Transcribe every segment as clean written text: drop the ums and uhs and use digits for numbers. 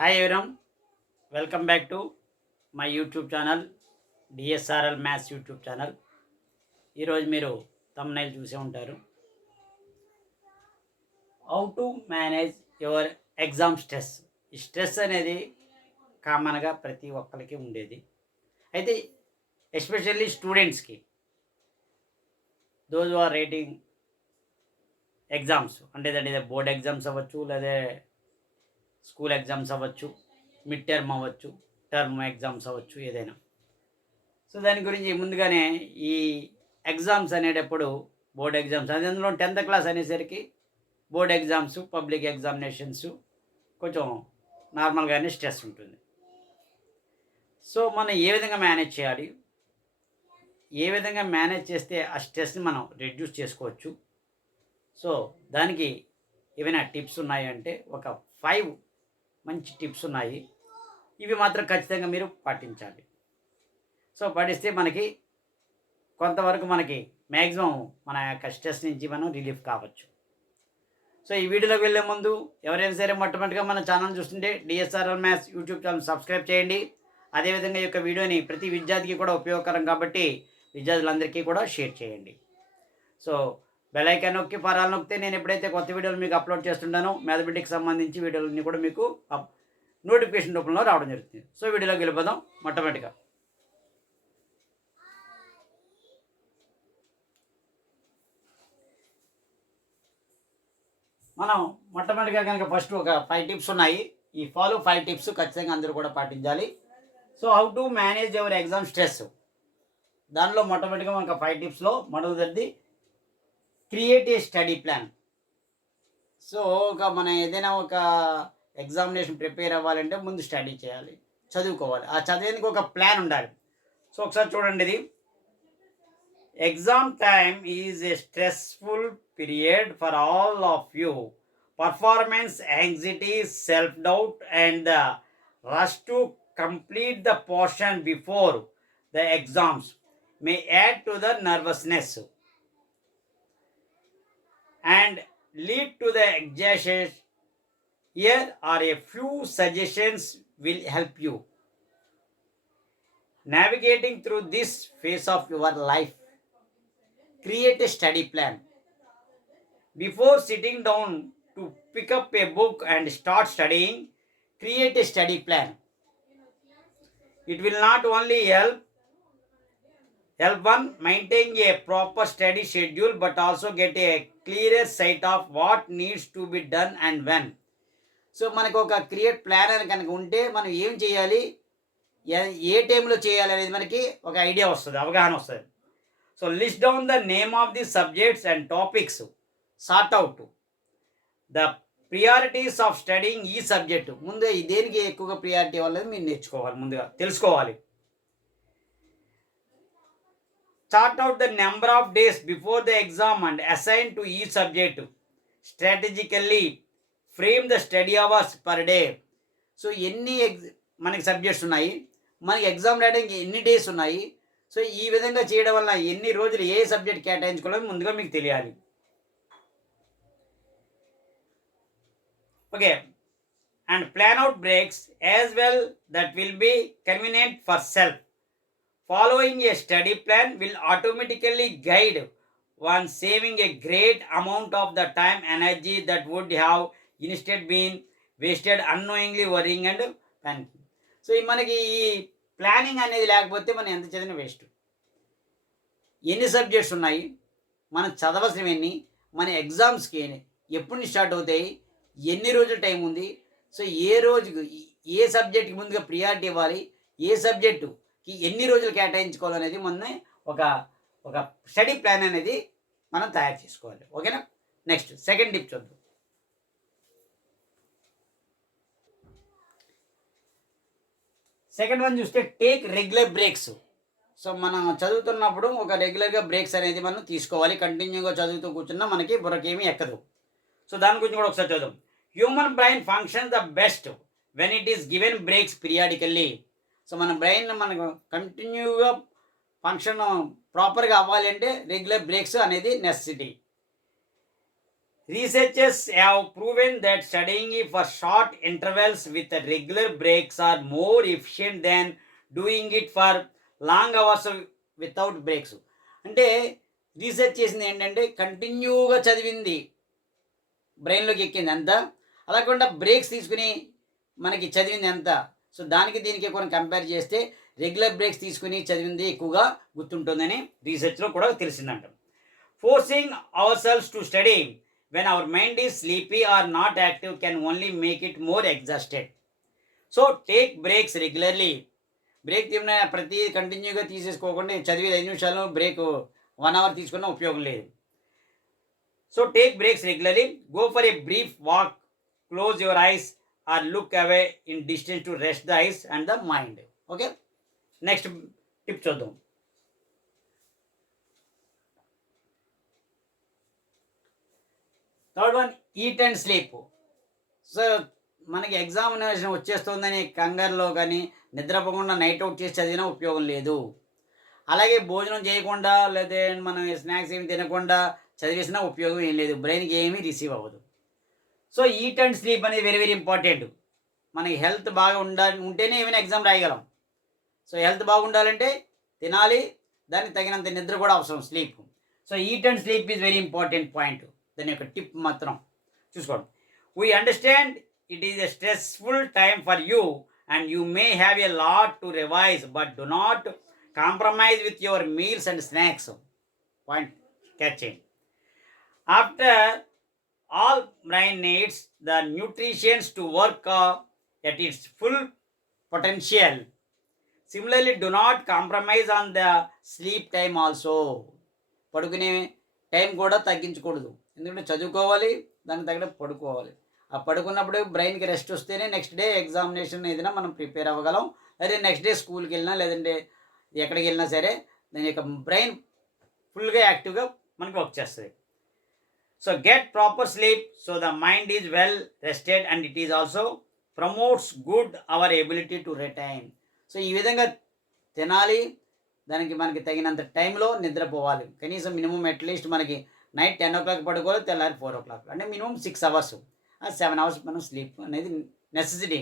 Hi everyone, welcome back to my YouTube channel DSRL maths YouTube channel. ఈరోజు మీరు thumbnail చూసే ఉంటారు. How to manage your exam stress. ఈ stress అనేది కామన్గా ప్రతి ఒక్కరికి ఉండేది. అయితే ఎస్పెషల్లీ స్టూడెంట్స్కి, దోజ్ ఆర్ రైటింగ్ ఎగ్జామ్స్, అంటే దాని బోర్డ్ ఎగ్జామ్స్ అవ్వచ్చు, లేదా స్కూల్ ఎగ్జామ్స్ అవ్వచ్చు, మిడ్ టర్మ్ అవ్వచ్చు, టర్మ్ ఎగ్జామ్స్ అవ్వచ్చు, ఏదైనా. సో దాని గురించి ముందుగానే ఈ ఎగ్జామ్స్ అనేటప్పుడు బోర్డ్ ఎగ్జామ్స్, అది అందులో 10th క్లాస్ అనేసరికి బోర్డ్ ఎగ్జామ్స్, పబ్లిక్ ఎగ్జామినేషన్స్ కొంచెం నార్మల్గానే స్ట్రెస్ ఉంటుంది. సో మనం ఏ విధంగా మేనేజ్ చేయాలి, ఏ విధంగా మేనేజ్ చేస్తే ఆ స్ట్రెస్ని మనం రెడ్యూస్ చేసుకోవచ్చు. సో దానికి ఏమైనా టిప్స్ ఉన్నాయంటే ఒక 5 మంచి టిప్స్ ఉన్నాయి. ఇవి మాత్రం ఖచ్చితంగా మీరు పాటించాలి. సో పాటిస్తే మనకి కొంతవరకు మనకి మ్యాక్సిమం మన యొక్క స్ట్రెస్ నుంచి మనం రిలీఫ్ కావచ్చు. సో ఈ వీడియోలోకి వెళ్ళే ముందు ఎవరైనా సరే మొట్టమొదటిగా మన ఛానల్ చూస్తుంటే DSRL maths YouTube channel subscribe చేయండి. అదేవిధంగా ఈ యొక్క వీడియోని ప్రతి విద్యార్థికి కూడా ఉపయోగకరం కాబట్టి విద్యార్థులందరికీ కూడా షేర్ చేయండి. సో బెల్ ఐకాన్ నొక్కి పరాలు నొక్కితే నేను ఎప్పుడైతే కొత్త వీడియోలు మీకు అప్లోడ్ చేస్తుంటానో మ్యాథమెటిక్స్ సంబంధించి వీడియోలన్నీ కూడా మీకు నోటిఫికేషన్ రూపంలో రావడం జరుగుతుంది. సో వీడియోలోకి వెళ్ళిపోదాం. మొట్టమొదటిగా కనుక ఫస్ట్ ఒక 5 టిప్స్ ఉన్నాయి. ఈ 5 టిప్స్ ఖచ్చితంగా అందరూ కూడా పాటించాలి. So how to manage your exam stress, దానిలో మొట్టమొదటిగా మనకు 5 టిప్స్లో మొదటిది create a study plan. So మనం ఏదైనా ఒక ఎగ్జామినేషన్ ప్రిపేర్ అవ్వాలంటే ముందు స్టడీ చేయాలి, చదువుకోవాలి. ఆ చదివేందుకు ఒక ప్లాన్ ఉండాలి. సో ఒకసారి చూడండి, ఇది exam time is a stressful period for all of you. Performance anxiety, self doubt and the rush to complete the portion before the exams May add to the nervousness and lead to the exhaustion. Here are a few suggestions will help you navigating through this phase of your life. Create a study plan. Before sitting down to pick up a book and start studying, create a study plan. It will not only help one maintain a proper study schedule but also get a clearer sight of what needs to be done and when. So మనకు ఒక create plan అని కనుక ఉంటే మనం ఏం చేయాలి, ఏ టైంలో చేయాలి అనేది మనకి ఒక ఐడియా వస్తుంది, అవగాహన వస్తుంది. So list down the name of the subjects and topics, sort out the priorities of studying ఈ సబ్జెక్టు. ముందే దేనికి ఎక్కువగా ప్రియారిటీ ఇవ్వాలని మీరు నేర్చుకోవాలి, ముందుగా తెలుసుకోవాలి. Chart out the number of days before the exam and assign to each subject. Strategically frame the study hours per day. So ఎన్ని మనకి సబ్జెక్ట్స్ ఉన్నాయి, మనకి ఎగ్జామ్ రాయడానికి ఎన్ని డేస్ ఉన్నాయి, సో ఈ విధంగా చేయడం వల్ల ఎన్ని రోజులు ఏ సబ్జెక్ట్ కేటాయించుకోవాలని ముందుగా మీకు తెలియాలి. Okay, and plan out breaks as well that will be convenient for self. Following a study plan will automatically guide one, saving a great amount of the time energy that would have instead been wasted unknowingly worrying and panicking. So మనకి ఈ planning అనేది లేకపోతే మనం ఎంత చదివిన waste. ఎన్ని subjects ఉన్నాయి, మనం చదవలసినవి ఎన్ని, మన ఎగ్జామ్స్కి ఎప్పుడు స్టార్ట్ అవుతాయి, ఎన్ని రోజులు టైం ఉంది, సో ఏ రోజుకు ఏ సబ్జెక్ట్కి ముందుగా ప్రియారిటీ ఇవ్వాలి, ఏ సబ్జెక్టు ఎన్ని రోజులు కేటాయించుకోవాలనేది మొన్న ఒక స్టడీ ప్లాన్ అనేది మనం తయారు చేసుకోవాలి. ఓకేనా. నెక్స్ట్ సెకండ్ టిప్ చూద్దాం. సెకండ్ వన్ చూస్తే టేక్ రెగ్యులర్ బ్రేక్స్. సో మనం చదువుతున్నప్పుడు ఒక రెగ్యులర్గా బ్రేక్స్ అనేది మనం తీసుకోవాలి. కంటిన్యూగా చదువుతూ కూర్చున్నా మనకి బుర్రకేమీ ఎక్కదు. సో దాని గురించి కూడా ఒకసారి చూద్దాం. Human brain function the best when it is given breaks periodically. So మన బ్రెయిన్ మనకు కంటిన్యూగా ఫంక్షన్ ప్రాపర్గా అవ్వాలి అంటే రెగ్యులర్ బ్రేక్స్ అనేది necessity. Researchers have proven that studying for short intervals with regular breaks are more efficient than doing it for long hours without breaks. అంటే research చేసింది ఏంటంటే కంటిన్యూగా చదివింది బ్రెయిన్లోకి ఎక్కింది ఎంత, అలా కాకుండా బ్రేక్స్ తీసుకుని మనకి చదివింది ఎంత. సో దానికి దీనికి కొన్ని కంపేర్ చేస్తే రెగ్యులర్ బ్రేక్స్ తీసుకుని చదివింది ఎక్కువగా గుర్తుంటుందని రీసెర్చ్లో కూడా తెలిసిందంట. Forcing our cells to study when our mind is sleepy or not active can only make it more exhausted. So take breaks regularly. Break తిన్న ప్రతి కంటిన్యూగా తీసేసుకోకుండా చదివి 5 నిమిషాలు బ్రేక్ 1 అవర్ తీసుకున్న ఉపయోగం లేదు. So take breaks regularly, go for a brief walk, close your eyes or look away in distance to rest the eyes and the mind. Okay, next tip చూద్దాం. Third one, eat and sleep. So మనకి examination వచ్చేస్తుందని కంగారులో కానీ నిద్రపోకుండా night out చేసి చదివినా ఉపయోగం లేదు. అలాగే భోజనం చేయకుండా లేదా మనం స్నాక్స్ ఏమి తినకుండా చదివేసినా ఉపయోగం ఏం లేదు, బ్రెయిన్కి ఏమీ రిసీవ్ అవ్వదు. సో ఈట్ అండ్ స్లీప్ అనేది వెరీ వెరీ ఇంపార్టెంట్. మనకి హెల్త్ బాగా ఉంటేనే ఏమైనా ఎగ్జామ్ రాయగలం. సో హెల్త్ బాగుండాలంటే తినాలి, దానికి తగినంత నిద్ర కూడా అవసరం, sleep. So eat and sleep is very important point. దాని యొక్క టిప్ మాత్రం చూసుకోండి. We understand it is a stressful time for you and you may have a lot to revise, but do not compromise with your meals and snacks. Point catch చేయండి. After all brain needs the nutrients to work at its full potential. Similarly, do not compromise on the sleep time also. పడుకునే time కూడా తగ్గించకూడదు, ఎందుకంటే చదువుకోవాలి, దానికి తగ్గ పడుకోవాలి. ఆ పడుకున్నప్పుడు బ్రెయిన్కి రెస్ట్ వస్తేనే నెక్స్ట్ డే ఎగ్జామినేషన్ ఏదైనా మనం ప్రిపేర్ అవ్వగలం. అదే నెక్స్ట్ డే స్కూల్కి వెళ్ళినా లేదంటే ఎక్కడికి వెళ్ళినా సరే దాని యొక్క బ్రెయిన్ ఫుల్గా యాక్టివ్గా మనకి వర్క్ చేస్తుంది. So get proper sleep so the mind is well rested and it is also promotes good our ability to retain. So ఈ విధంగా తినాలి, దానికి మనకి తగినంత టైంలో నిద్రపోవాలి. కనీసం మినిమం అట్లీస్ట్ మనకి నైట్ 10 o'clock పడుకోవాలి, తెల్లారి 4 o'clock, అంటే మినిమం 6 hours, 7 hours మనం స్లీప్ అనేది నెసెసిటీ.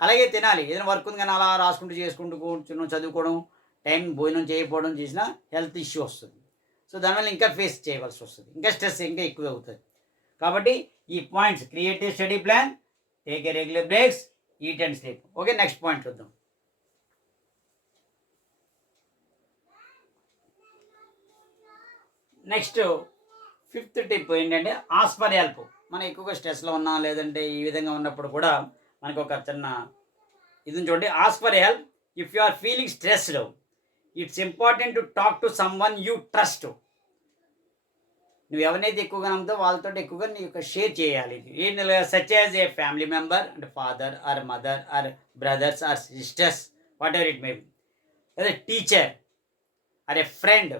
అలాగే తినాలి, ఏదైనా వర్క్ ఉంది కానీ అలా రాసుకుంటూ చేసుకుంటూ కూర్చుని చదువుకోవడం, టైం భోజనం చేయకపోవడం చేసినా హెల్త్ ఇష్యూ వస్తుంది. సో దానివల్ల ఇంకా ఫేస్ చేయవలసి వస్తుంది, ఇంకా స్ట్రెస్ ఇంకా ఎక్కువ అవుతుంది. కాబట్టి ఈ points, create a study plan, take a regular breaks, eat and sleep. Okay, next point చూద్దాం. నెక్స్ట్ 5th టిప్ ఏంటంటే ఆస్క్ ఫర్ హెల్ప్. మనం ఎక్కువగా స్ట్రెస్లో ఉన్నా లేదంటే ఈ విధంగా ఉన్నప్పుడు కూడా మనకు ఒక చిన్న ఇది చూడండి, ask for help. If you are feeling stressed, it's important to talk to someone you trust. నువ్వు ఎవరినైతే ఎక్కువగా నమ్ముతావు వాళ్ళతో ఎక్కువగా నీ యొక్క షేర్ చేయాలి. Such as a family member అంటే father or mother or brothers or sisters, whatever it may be, లేదా teacher or a friend.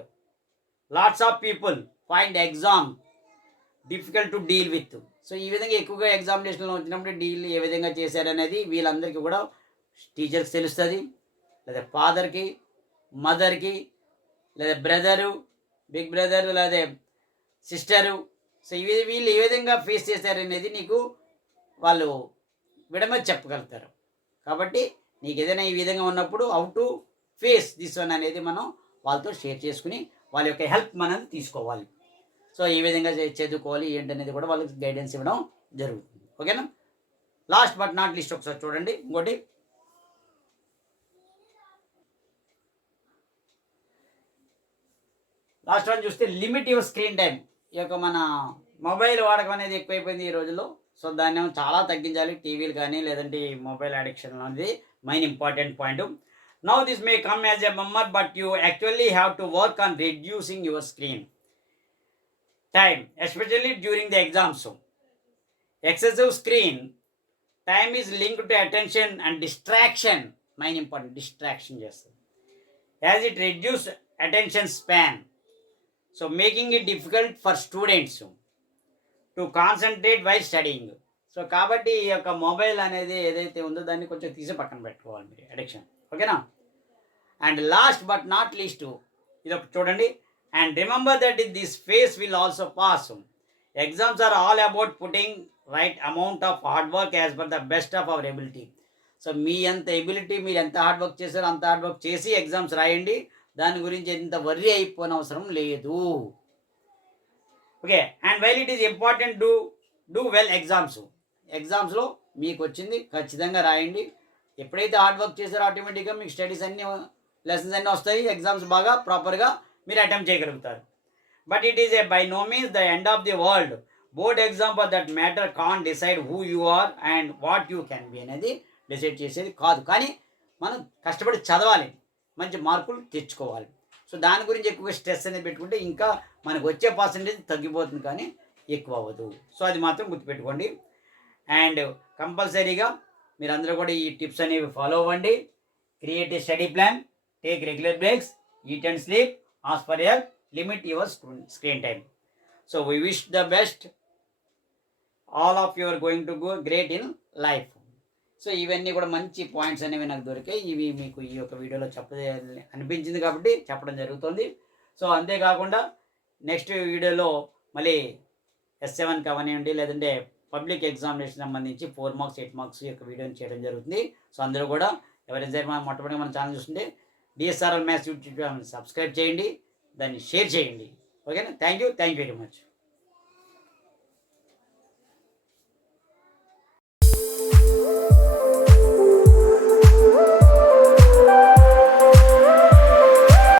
Lots of people find exam difficult to deal with. So ఈ విధంగా ఎక్కువగా ఎగ్జామినేషన్లో వచ్చినప్పుడు deal ఏ విధంగా చేశారనేది వీళ్ళందరికీ కూడా టీచర్కి తెలుస్తుంది, లేదా ఫాదర్కి, మదర్కి, లేదా బ్రదరు, బిగ్ బ్రదర్, లేదా సిస్టరు. సో వీళ్ళు ఏ విధంగా ఫేస్ చేశారనేది నీకు వాళ్ళు విడమని చెప్పగలుగుతారు. కాబట్టి నీకు ఏదైనా ఈ విధంగా ఉన్నప్పుడు how to face this one అనేది మనం వాళ్ళతో షేర్ చేసుకుని వాళ్ళ యొక్క హెల్ప్ మనం తీసుకోవాలి. సో ఈ విధంగా చదువుకోవాలి ఏంటనేది కూడా వాళ్ళకి గైడెన్స్ ఇవ్వడం జరుగుతుంది. ఓకేనా. లాస్ట్ బట్ నాట్ లీస్ట్ ఒకసారి చూడండి ఇంకోటి, లాస్ట్ వన్ చూస్తే లిమిట్ యువర్ స్క్రీన్ టైం. ఈ యొక్క మన మొబైల్ వాడకం అనేది ఎక్కువైపోయింది ఈ రోజుల్లో. సో దాన్ని చాలా తగ్గించాలి, టీవీలు కానీ లేదంటే మొబైల్ అడిక్షన్ అనేది main important point. Now this may come as a murmur but you actually have to work on reducing your screen time especially during the exams. Excessive screen time is link to attention and distraction. Main important, distraction చేస్తుంది as it reduce attention span. So making it difficult for students to concentrate while studying. So కాబట్టి ఈ యొక్క mobile అనేది ఏదైతే ఉందో దాన్ని కొంచెం తీసి పక్కన పెట్టుకోవాలి మీరు, అడిక్షన్. ఓకేనా. And last but not least ఇది ఒకటి చూడండి. And remember that this phase will also pass. Exams are all about putting right amount of hard work as per the best of our ability. So మీ ఎంత ability, మీరు ఎంత hard work చేశారో అంత hard work చేసి exams రాయండి. దాని గురించి ఎంత వర్రీ అయిపోయిన అవసరం లేదు. Okay, and while it is important do well ఎగ్జామ్స్లో మీకు వచ్చింది ఖచ్చితంగా రాయండి. ఎప్పుడైతే హార్డ్ వర్క్ చేశారో ఆటోమేటిక్గా మీకు స్టడీస్ అన్నీ, లెసన్స్ అన్నీ వస్తాయి. ఎగ్జామ్స్ బాగా ప్రాపర్గా మీరు అటెంప్ట్ చేయగలుగుతారు. But it is by no means the end of the world. Board exam for that matter can decide who you are and what you can be అనేది డిసైడ్ చేసేది కాదు. కానీ మనం కష్టపడి చదవాలి, మంచి మార్కులు తెచ్చుకోవాలి. సో దాని గురించి ఎక్కువ స్ట్రెస్ అనేది పెట్టుకుంటే ఇంకా మనకు వచ్చే పర్సంటేజ్ తగ్గిపోతుంది, కానీ ఎక్కువ అవ్వదు. సో అది మాత్రం గుర్తుపెట్టుకోండి. అండ్ కంపల్సరీగా మీరందరూ కూడా ఈ టిప్స్ అనేవి ఫాలో అవ్వండి. Create a study plan, take regular breaks, eat and sleep, ask for your limit your screen time. So we wish the best. All of you are going to go great in life. So ఇవన్నీ కూడా మంచి points అనేవి నాకు దొరికాయి. ఇవి మీకు ఈ యొక్క వీడియోలో అనిపించింది కాబట్టి చెప్పడం జరుగుతుంది. సో అంతేకాకుండా నెక్స్ట్ వీడియోలో మళ్ళీ S7 కావనివ్వండి, లేదంటే పబ్లిక్ ఎగ్జామినేషన్ సంబంధించి 4 మార్క్స్ 8 మార్క్స్ యొక్క వీడియోని చేయడం జరుగుతుంది. సో అందరూ కూడా ఎవరైనా సరే మొట్టమొదటిగా మన ఛానల్ చూస్తుంటే DSRL maths YouTube channel subscribe చేయండి, దాన్ని షేర్ చేయండి. ఓకేనా? Thank you very much.